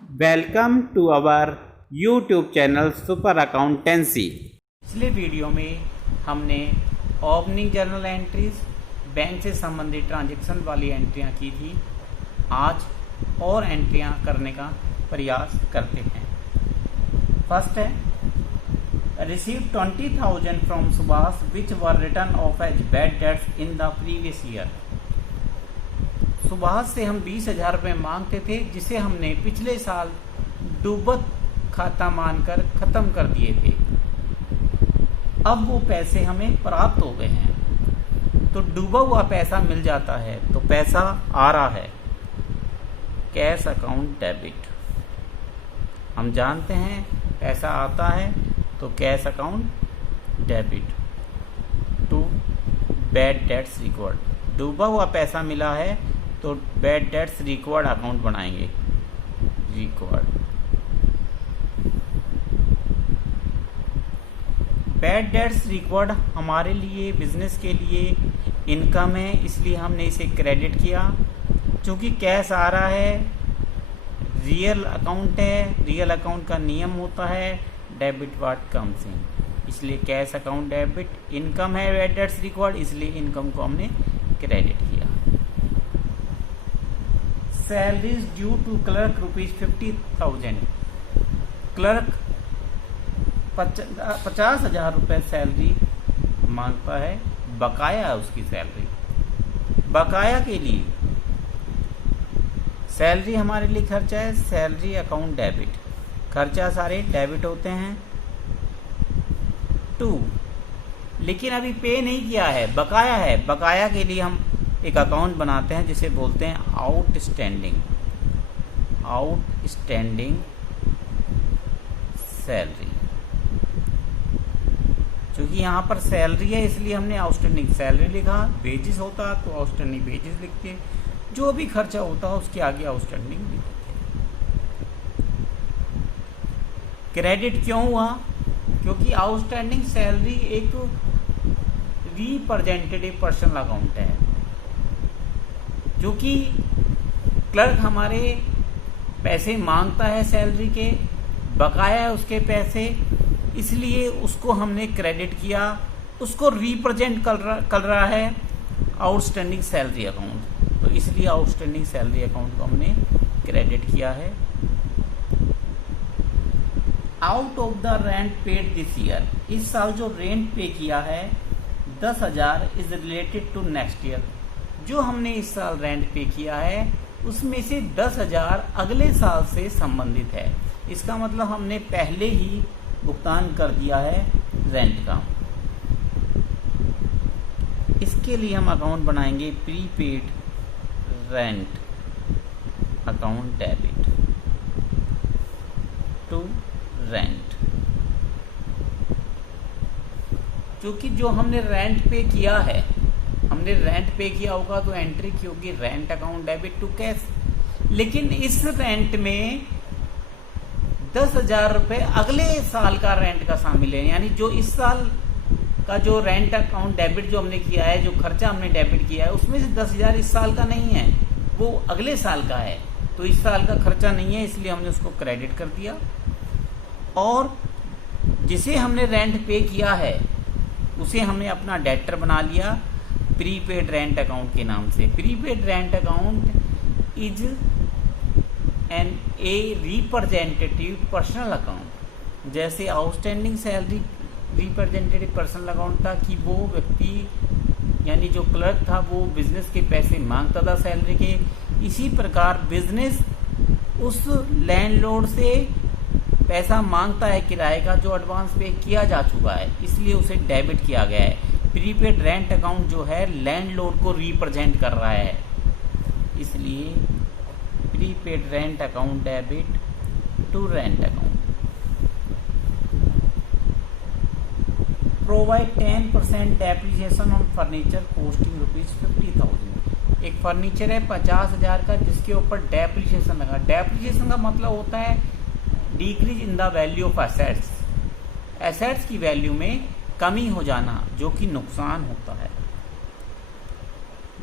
Welcome to our YouTube channel super accountancy. पिछले video में हमने ओपनिंग जर्नल एंट्रीज, बैंक से संबंधित ट्रांजैक्शन वाली एंट्रियां की थी। आज और एंट्रियां करने का प्रयास करते हैं। फर्स्ट है receive 20,000 from Subhash which were written off as bad debts in the previous year. Subhash से हम 20,000 रुपये मांगते थे, जिसे हमने पिछले साल डूबत खाता मानकर खत्म कर दिए थे। अब वो पैसे हमें प्राप्त हो गए हैं, तो डूबा हुआ पैसा मिल जाता है, तो पैसा आ रहा है कैश अकाउंट डेबिट। हम जानते हैं पैसा आता है तो cash account debit to bad debts recovered. डूबा हुआ पैसा मिला है तो बैड डेट्स रिकॉर्ड अकाउंट बनाएंगे। रिकॉर्ड बैड डेट्स रिकॉर्ड हमारे लिए, बिजनेस के लिए इनकम है, इसलिए हमने इसे क्रेडिट किया। चूंकि कैश आ रहा है, रियल अकाउंट है, रियल अकाउंट का नियम होता है डेबिट व्हाट कम्स इन, इसलिए कैश अकाउंट डेबिट। इनकम है बैड डेट्स रिकॉर्ड, इसलिए इनकम को हमने क्रेडिट किया। Salaries due to clerk ₹50,000। Clerk 50,000 रुपये सैलरी मांगता है, बकाया है उसकी सैलरी। बकाया के लिए सैलरी हमारे लिए खर्चा है, सैलरी अकाउंट डेबिट। खर्चा सारे डेबिट होते हैं। 2 लेकिन अभी पे नहीं किया है, बकाया है। बकाया के लिए हम एक अकाउंट बनाते हैं जिसे बोलते हैं आउटस्टैंडिंग सैलरी। क्योंकि यहाँ पर सैलरी है इसलिए हमने आउटस्टैंडिंग सैलरी लिखा। वेजेस होता तो आउटस्टैंडिंग वेजेस लिखते, जो भी खर्चा होता है उसके आगे आउटस्टैंडिंग लिखते। क्रेडिट क्यों हुआ? क्योंकि आउटस्टैंडिंग सैलरी एक रिप्रेजेंटेटिव पर्सनल अकाउंट है। क्योंकि क्लर्क हमारे पैसे मांगता है सैलरी के, बकाया है उसके पैसे, इसलिए उसको हमने क्रेडिट किया। उसको रिप्रेजेंट कर रहा है आउटस्टैंडिंग सैलरी अकाउंट, तो इसलिए आउटस्टैंडिंग सैलरी अकाउंट को हमने क्रेडिट किया है। Out of the rent paid this year, इस साल जो रेंट पे किया है 10,000 is related to next year. जो हमने इस साल रेंट पे किया है उसमें से 10,000 अगले साल से संबंधित है। इसका मतलब हमने पहले ही भुगतान कर दिया है रेंट का। इसके लिए हम अकाउंट बनाएंगे prepaid rent account debit to rent. क्योंकि जो हमने रेंट पे किया है, हमने रेंट पे किया होगा तो एंट्री की होगी rent account debit to cash. लेकिन इस रेंट में 10,000 रुपये अगले साल का रेंट का शामिल है। यानी जो इस साल का जो रेंट अकाउंट डेबिट जो हमने किया है, जो खर्चा हमने डेबिट किया है, उसमें से 10,000 इस साल का नहीं है, वो अगले साल का है। तो इस साल का खर्चा नहीं है, इसलिए हमने उसको क्रेडिट कर दिया। और जिसे हमने रेंट पे किया है उसे हमने अपना डेटर बना लिया प्रीपेड रेंट अकाउंट के नाम से। Prepaid rent account is an a representative personal account. जैसे outstanding salary representative personal account था कि वो व्यक्ति यानी जो क्लर्क था वो बिजनेस के पैसे मांगता था सैलरी के, इसी प्रकार बिजनेस उस लैंडलॉर्ड से पैसा मांगता है किराए का जो एडवांस पे किया जा चुका है, इसलिए उसे डेबिट किया गया है। प्रीपेड रेंट अकाउंट जो है लैंडलॉर्ड को रिप्रेजेंट कर रहा है, इसलिए prepaid rent account debit to rent account. Provide 10% depreciation on furniture costing ₹50,000। एक फर्नीचर है 50,000 का जिसके ऊपर डेप्रिसिएशन लगा। डेप्रिसिएशन का मतलब होता है decrease in the value of assets. Assets की वैल्यू में कमी हो जाना जो कि नुकसान होता है।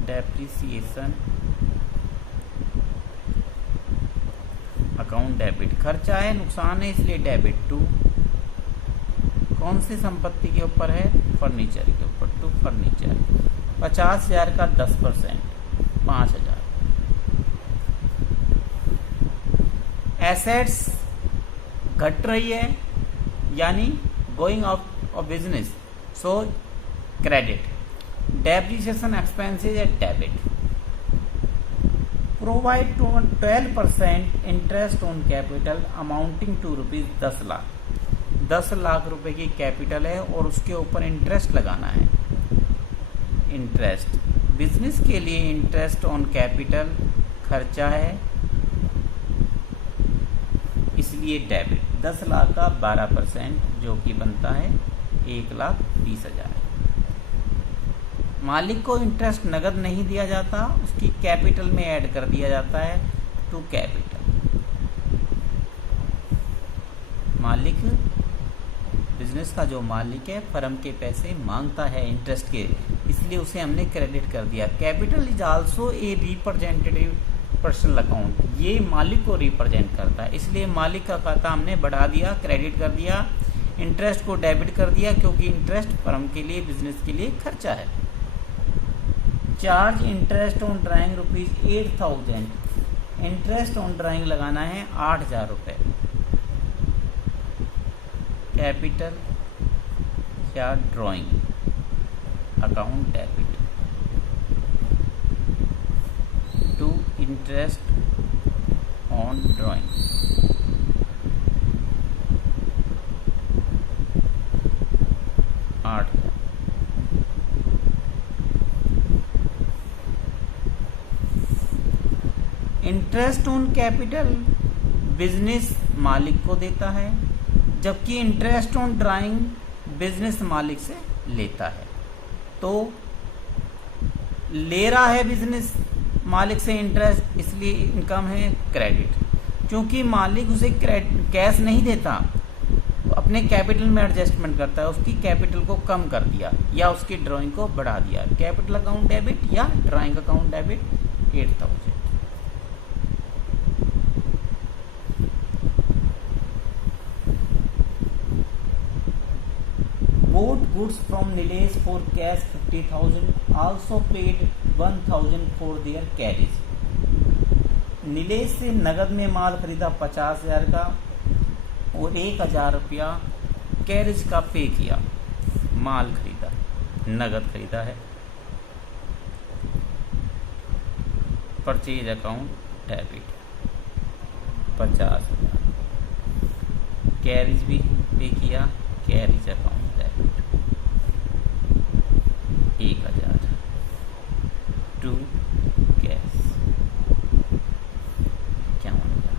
डेप्रिसिएशन अकाउंट डेबिट, खर्चा है, नुकसान है, इसलिए डेबिट टू कौन सी संपत्ति के ऊपर है, फर्नीचर के ऊपर, टू फर्नीचर। 50,000 का 10% 5,000। एसेट्स घट रही है यानी going out of business, so credit. Depreciation expenses है debit. Provide 12% interest on capital amounting to ₹10 lakh. 10 lakh रुपए की कैपिटल है और उसके ऊपर इंटरेस्ट लगाना है। इंटरेस्ट बिजनेस के लिए इंटरेस्ट ऑन कैपिटल खर्चा है, इसलिए डेबिट। 10 लाख का 12% जो कि बनता है 1,20,000। मालिक को इंटरेस्ट नगद नहीं दिया जाता, उसकी कैपिटल में ऐड कर दिया जाता है टू कैपिटल। मालिक बिजनेस का जो मालिक है फर्म के पैसे मांगता है इंटरेस्ट के, इसलिए उसे हमने क्रेडिट कर दिया। Capital is also a representative personal account, ये मालिक को रिप्रेजेंट करता है, इसलिए मालिक का खाता हमने बढ़ा दिया, क्रेडिट कर दिया। इंटरेस्ट को डेबिट कर दिया क्योंकि इंटरेस्ट फर्म के लिए बिजनेस के लिए खर्चा है। Charge interest on drawing ₹8,000, interest on drawing लगाना है 8,000 रुपये। कैपिटल या drawing account debit to interest on drawing. Interest on capital business मालिक को देता है, जबकि इंटरेस्ट ऑन ड्राइंग बिजनेस मालिक से लेता है। तो ले रहा है बिजनेस मालिक से इंटरेस्ट, इसलिए इनकम है क्रेडिट। क्योंकि मालिक उसे कैश नहीं देता, तो अपने कैपिटल में एडजस्टमेंट करता है, उसकी कैपिटल को कम कर दिया या उसकी ड्राइंग को बढ़ा दिया। कैपिटल अकाउंट डेबिट या drawing account debit 8,000। Bought goods from Nilesh for cash 50,000, also paid 1,000 for their carriage. Nilesh से नगद में माल खरीदा 50,000 का और 1,000 रुपया कैरेज का पे किया। माल खरीदा, नगद खरीदा है। Purchase account debit 50,000। कैरेज भी पे किया, कैरेज अकाउंट 1,000 टू कैश। क्या होगा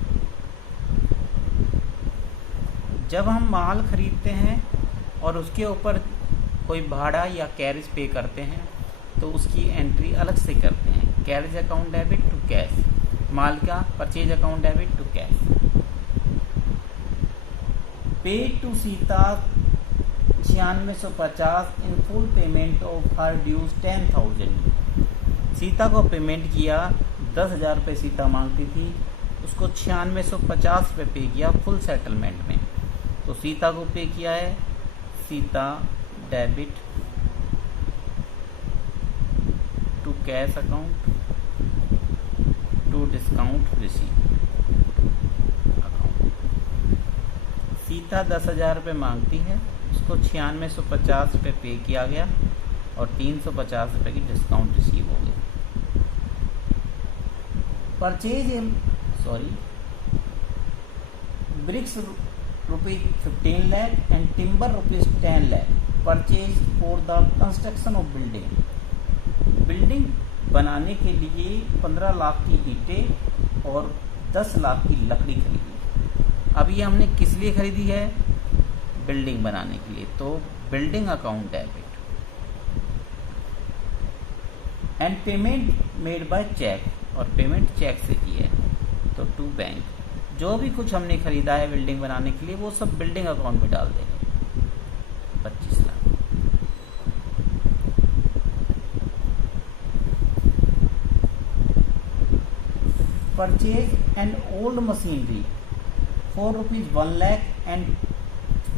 जब हम माल खरीदते हैं और उसके ऊपर कोई भाड़ा या कैरेज पे करते हैं तो उसकी एंट्री अलग से करते हैं। Carriage account debit to cash, माल का purchase account debit to cash. Pay to Sita 9650 in full payment of her dues 10,000। Sita को पेमेंट किया, 10,000 रुपये सीता मांगती थी, उसको 9650 रुपये पे किया फुल सेटलमेंट में। तो सीता को पे किया है, Sita debit to cash account to discount receive account. Sita 10,000 रुपये मांगती है, उसको 9650 रुपये पे किया गया और 350 रुपये की डिस्काउंट रिसीव हो गई। Purchase bricks ₹15 lakh and timber ₹10 lakh purchase for the construction of building. Building बनाने के लिए 15 लाख की ईंटें और 10 लाख की लकड़ी खरीदी। अब ये हमने किस लिए खरीदी है? बिल्डिंग बनाने के लिए, तो building account debit. And payment made by cheque, और पेमेंट चेक से की है तो टू बैंक। जो भी कुछ हमने खरीदा है बिल्डिंग बनाने के लिए वो सब बिल्डिंग अकाउंट में डाल देंगे। 25 lakh. Purchase and old machinery 4 rupees 1 lakh and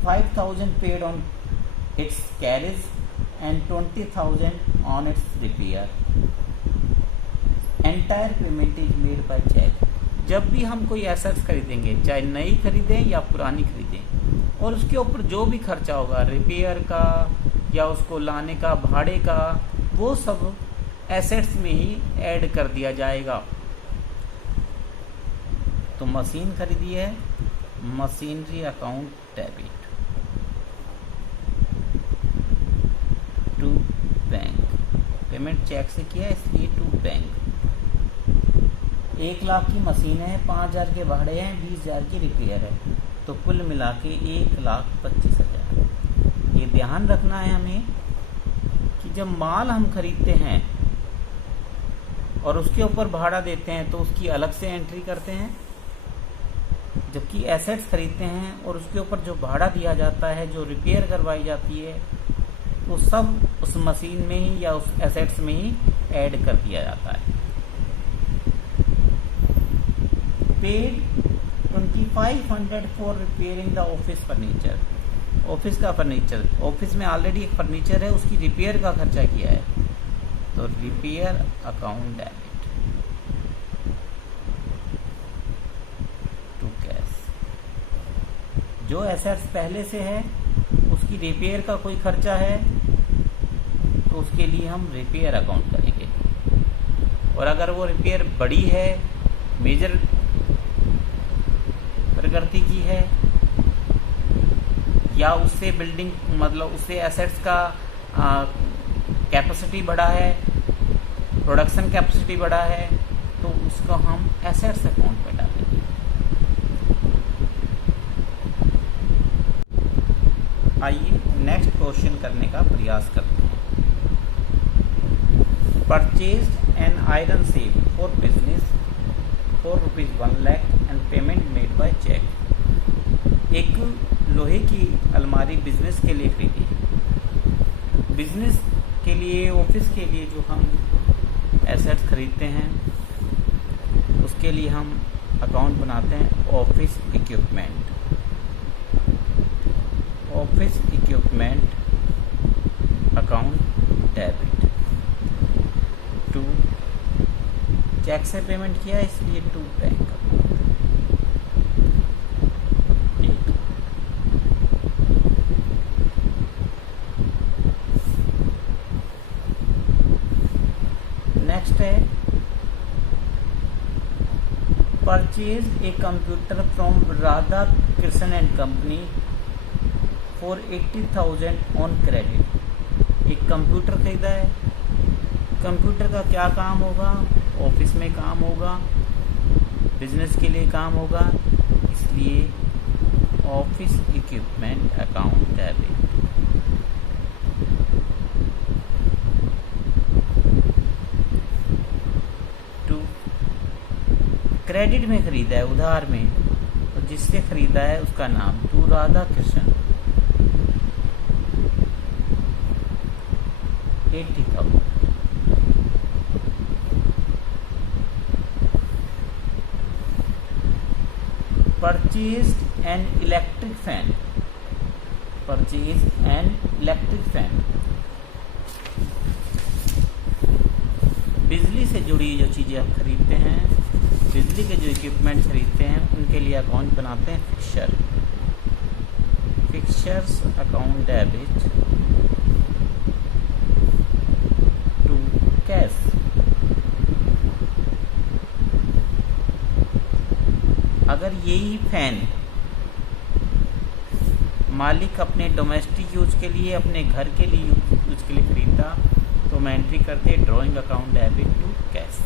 5,000 paid on its carriage and 20,000 on its repair. Entire payment is made by check. जब भी हम कोई एसेट्स खरीदेंगे, चाहे नई खरीदें या पुरानी खरीदें, और उसके ऊपर जो भी खर्चा होगा रिपेयर का या उसको लाने का, भाड़े का, वो सब एसेट्स में ही ऐड कर दिया जाएगा। तो मशीन खरीदी है, machinery account debit to bank, payment cheque से किया इसलिए टू बैंक। 1 लाख की मशीन है, 5,000 के भाड़े हैं, 20,000 की रिपेयर है, तो कुल मिला के 1,25,000। ये ध्यान रखना है हमें कि जब माल हम खरीदते हैं और उसके ऊपर भाड़ा देते हैं तो उसकी अलग से एंट्री करते हैं, जबकि एसेट्स खरीदते हैं और उसके ऊपर जो भाड़ा दिया जाता है, जो रिपेयर करवाई जाती है, वो सब उस मशीन में ही या उस एसेट्स में ही ऐड कर दिया जाता है। Paid 2500 for repairing the office furniture, office का फर्नीचर, ऑफिस में ऑलरेडी एक फर्नीचर है, उसकी रिपेयर का खर्चा किया है, तो repair account debit to cash. जो एसेट्स पहले से है उसकी रिपेयर का कोई खर्चा है तो उसके लिए हम रिपेयर अकाउंट करेंगे, और अगर वो रिपेयर बड़ी है, मेजर प्रकृति की है, या उससे बिल्डिंग मतलब उससे एसेट्स का कैपेसिटी बढ़ा है, प्रोडक्शन कैपेसिटी बढ़ा है, तो उसको हम एसेट्स अकाउंट में डालेंगे। आइए नेक्स्ट क्वेश्चन करने का प्रयास करते हैं। Purchased an iron safe for business 4 rupees 1 lakh and payment made by cheque. एक लोहे की अलमारी बिजनेस के लिए खरीदी। बिजनेस के लिए, ऑफिस के लिए जो हम एसेट्स खरीदते हैं उसके लिए हम अकाउंट बनाते हैं office equipment, office equipment account debit to, cheque से पेमेंट किया इसलिए टू बैंक अकाउंट। नेक्स्ट है purchase a computer from Radha Krishna and company for 80,000 on credit. एक कंप्यूटर खरीदा है, कंप्यूटर का क्या काम होगा, ऑफिस में काम होगा, बिजनेस के लिए काम होगा, इसलिए office equipment account debit to. Credit में खरीदा है, उधार में, तो जिससे खरीदा है उसका नाम to Radha Krishna 80,000। Purchased an electric fan, purchased an electric fan। बिजली से जुड़ी जो चीज़ें हम खरीदते हैं, बिजली के जो इक्विपमेंट खरीदते हैं, उनके लिए अकाउंट बनाते हैं fixture, fixtures account debit to cash. अगर यही फैन मालिक अपने डोमेस्टिक यूज के लिए, अपने घर के लिए यूज के लिए खरीदा, तो मैं एंट्री करते drawing account debit to cash.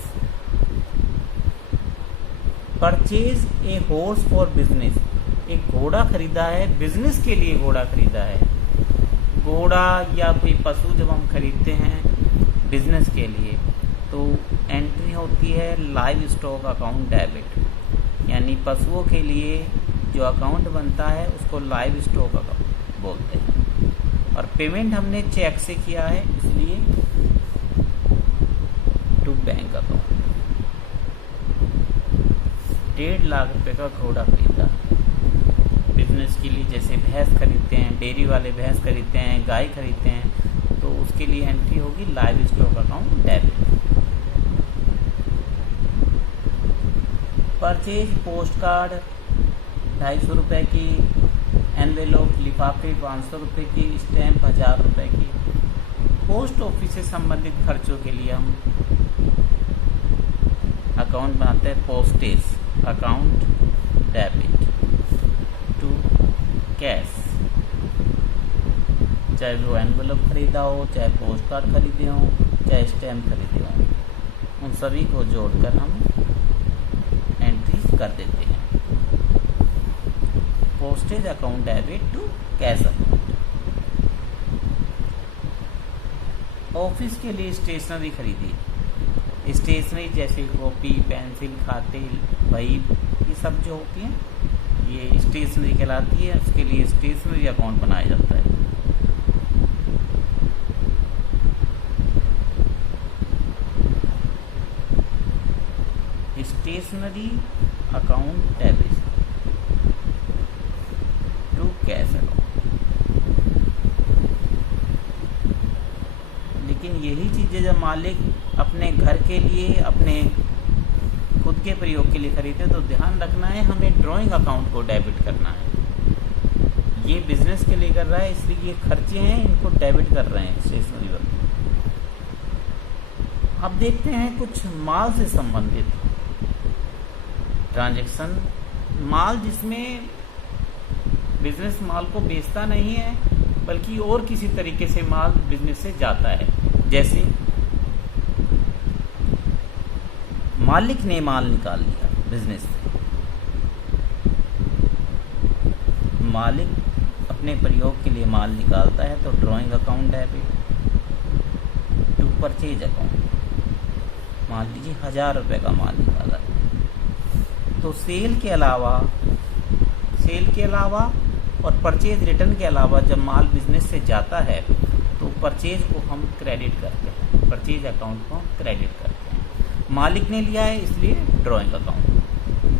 Purchase a horse for business, एक घोड़ा खरीदा है, बिजनेस के लिए घोड़ा खरीदा है। घोड़ा या कोई पशु जब हम खरीदते हैं बिजनेस के लिए, तो एंट्री होती है लाइव स्टॉक अकाउंट डेबिट, यानी पशुओं के लिए जो अकाउंट बनता है उसको लाइव स्टॉक अकाउंट बोलते हैं। और पेमेंट हमने चेक से किया है इसलिए टू बैंक अकाउंट। 1.5 लाख रुपए का घोड़ा खरीदा, भैंस खरीदते हैं, डेयरी वाले भैंस खरीदते हैं, गाय खरीदते हैं, तो उसके लिए एंट्री होगी live stock account debit. Purchase post card 250 रुपये की, एनवेलोप लिफाफे 500 रुपये की, स्टैम्प 1000 रुपये की। पोस्ट ऑफिस से संबंधित खर्चों के लिए हम अकाउंट बनाते हैं postage account debit to cash. चाहे वो एनवेलोप खरीदा हो, चाहे पोस्ट कार्ड खरीदे हो, चाहे स्टैम्प खरीदे हो, उन सभी को जोड़कर हम एंट्री कर देते हैं। Postage account debit to cash account. Office के लिए स्टेशनरी खरीदी, स्टेशनरी जैसे कॉपी, पेंसिल, खाते, बही, ये सब जो होती हैं ये स्टेशनरी कहलाती है। उसके लिए स्टेशनरी अकाउंट बनाया जाता है। Stationery account debit to cash account. लेकिन यही चीज़ें जब मालिक अपने घर के लिए, अपने खुद के प्रयोग के लिए खरीदे तो ध्यान रखना है हमें ड्राइंग अकाउंट को डेबिट करना है। ये बिजनेस के लिए कर रहा है, इसलिए ये खर्चे हैं, इनको डेबिट कर रहे हैं स्टेशनरी पर। अब देखते हैं कुछ माल से संबंधित ट्रांजैक्शन। माल जिसमें बिजनेस माल को बेचता नहीं है बल्कि और किसी तरीके से माल बिजनेस से जाता है। जैसे मालिक ने माल निकाल लिया बिजनेस से, मालिक अपने प्रयोग के लिए माल निकालता है तो drawing account debit to purchase account. मान लीजिए 1000 रुपये का माल निकाला है, तो सेल के अलावा और परचेज रिटर्न के अलावा जब माल बिजनेस से जाता है तो परचेज को हम क्रेडिट करते हैं, परचेज अकाउंट को क्रेडिट करते हैं। मालिक ने लिया है इसलिए ड्राइंग अकाउंट।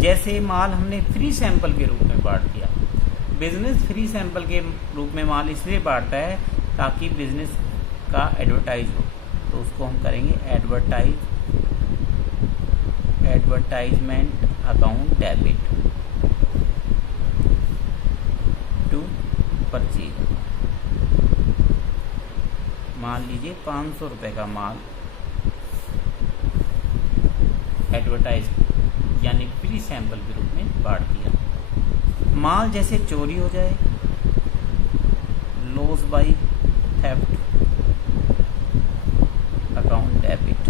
जैसे माल हमने फ्री सैंपल के रूप में बांट दिया, बिजनेस फ्री सैंपल के रूप में माल इसलिए बांटता है ताकि बिजनेस का एडवर्टाइज हो, तो उसको हम करेंगे advertisement account debit to purchase. मान लीजिए 500 रुपये का माल एडवर्टाइज यानी फ्री सैंपल के रूप में बांट दिया। माल जैसे चोरी हो जाए, loss by theft account debit.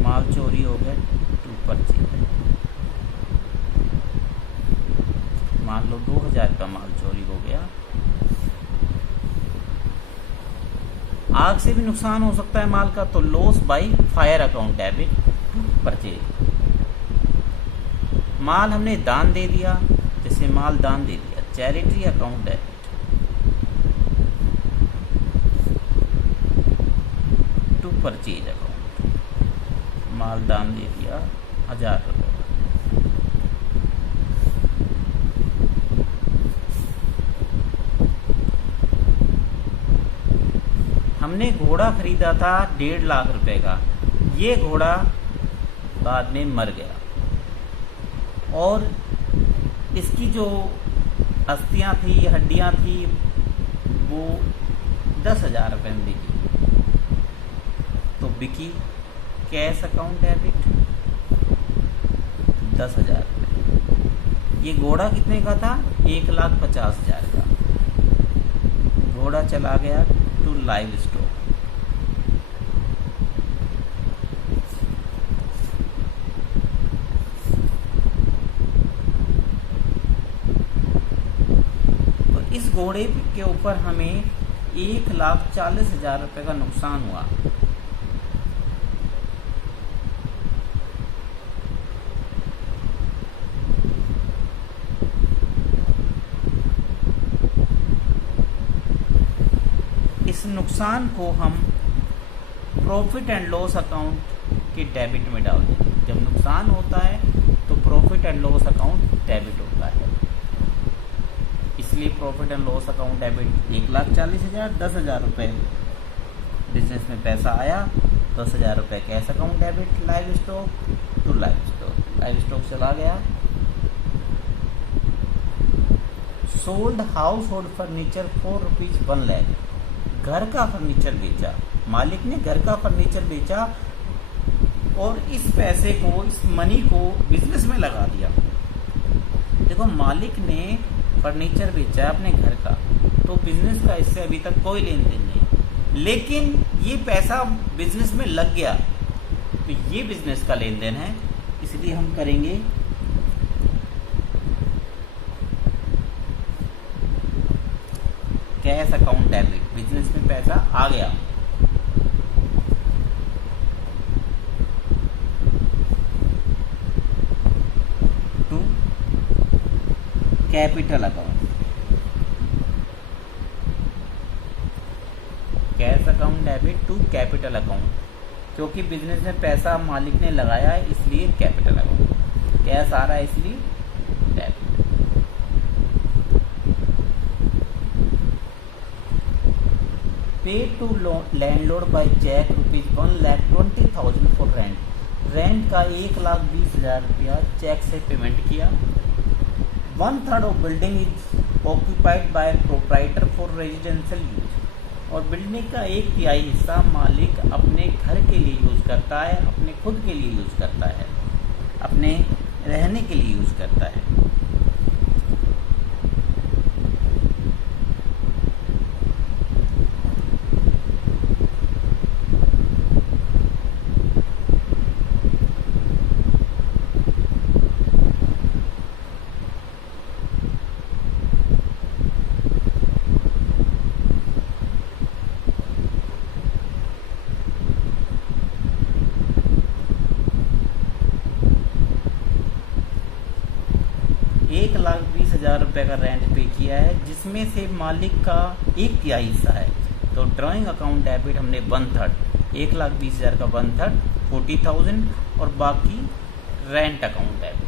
माल चोरी हो गया टू परचेज। मान लो 2000 का माल चोरी हो गया। आग से भी नुकसान हो सकता है माल का, तो loss by fire account debit to purchase. माल हमने दान दे दिया, जैसे माल दान दे दिया, charity account debit to purchase account. माल दान दे दिया 1000 रुपये। हमने घोड़ा खरीदा था 1.5 लाख रुपए का, ये घोड़ा बाद में मर गया और इसकी जो अस्थियां थी, हड्डियां थी, वो 10,000 रुपये में बिकी, तो बिकी कैश अकाउंट डेबिट 10,000 रुपये। ये घोड़ा कितने का था? 1,50,000 का। घोड़ा चला गया टू लाइव स्टॉक। तो इस घोड़े के ऊपर हमें 1,40,000 रुपये का नुकसान हुआ। इस नुकसान को हम प्रॉफिट एंड लॉस अकाउंट के डेबिट में डाल देंगे। जब नुकसान होता है तो profit and loss account debit होता है। इस इसलिए profit and loss account debit 1,40,000, 10,000 रुपये बिजनेस में पैसा आया, 10,000 रुपये cash account debit livestock to livestock चला गया। Sold household furniture for ₹1 lakh, घर का फर्नीचर बेचा, मालिक ने घर का फर्नीचर बेचा और इस पैसे को, इस मनी को बिजनेस में लगा दिया। देखो, मालिक ने फर्नीचर बेचा अपने घर का, तो बिजनेस का इससे अभी तक कोई लेन देन नहीं, लेकिन ये पैसा बिजनेस में लग गया, तो ये बिजनेस का लेन देन है, इसलिए हम करेंगे कैश अकाउंट डेबिट। बिजनेस में पैसा आ गया, to capital account, cash account debit to capital account, क्योंकि बिजनेस में पैसा मालिक ने लगाया है इसलिए कैपिटल अकाउंट, कैश आ रहा है इसलिए debit. Pay to landlord by cheque ₹1,20,000 for rent, rent का 1,20,000 रुपया चेक से पेमेंट किया। 1/3 of building is occupied by proprietor for residential use, और बिल्डिंग का 1/3 हिस्सा मालिक अपने घर के लिए यूज करता है, अपने खुद के लिए यूज करता है, अपने रहने के लिए यूज करता है। ₹1,20,000 का रेंट पे किया है, जिसमें से मालिक का 1/3 हिस्सा है, तो ड्राइंग अकाउंट डेबिट हमने 1/3, 1,20,000 का 1/3 40,000 और बाकी रेंट अकाउंट डेबिट।